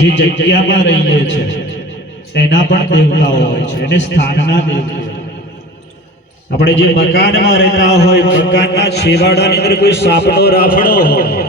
જે જગ્યામાં રહીએ છે. એના પણ દેવતાઓ હોય છે. એને સ્થાનના દેવતા આપણે જે મકાનમાં રહેતા હોય, મકાનના છેવાડાની અંદર કોઈ સાપડો રાફડો હોય.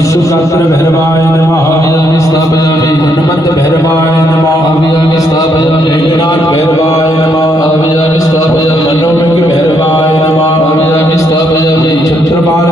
सुकत्र भैरवाय नमः अभियामि स्थापयामि उन्मत्त भैरवाय नमः अभियामि स्थापयामि एकनाथ भैरवाय नमः अभियामि स्थापयामि मनोमंग भैरवाय नमः अभियामि स्थापयामि चंद्रपाल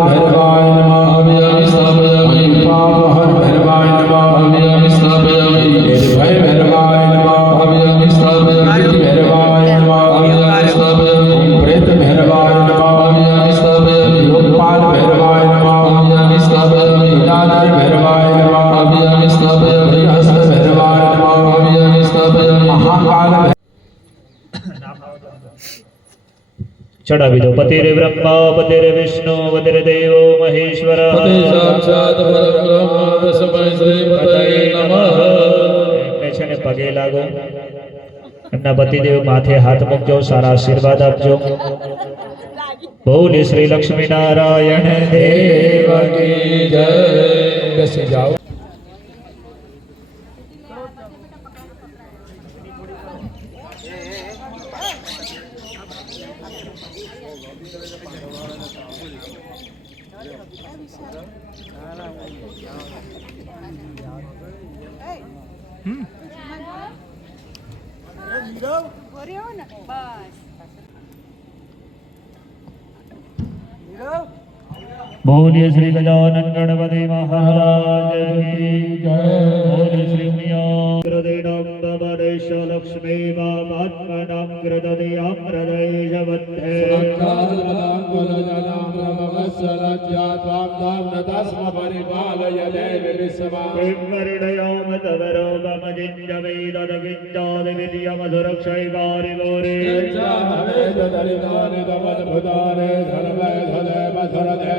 ચડાવી દો પતિરે બ્રહ્મા પતિરે વિષ્ણુ પતિરે દેવો મહેશ્વર પતે સાક્ષાત પરબ્રહ્મ તસ્મૈ શ્રી પતયે નમઃ એમને છે ને પગે લાગો એમના પતિદેવ માથે હાથ મૂકજો સારા આશીર્વાદ આપજો બોલે શ્રી લક્ષ્મી નારાયણ દેવ દેવકી જય બેસી જાઓ હમ बोलिए श्री गजानन गणपति महाराज की जय। बोलिए श्री गुरुदेव लक्ष्मी कृतां कृतदयां हृदयेशवत्ते सुरक्षासुरदाङ्कुलजनां रमवत्सलज्ञा त्वां तां नतस्म परिपालय देवि विश्वा किंवरिणयाम तव रोगमगिञ्जवेददगिञ्जादिविर्यमसुरक्षैकारिगोरे हवे दलितानि तमद्भुतानि सर्वे सदैव सरदे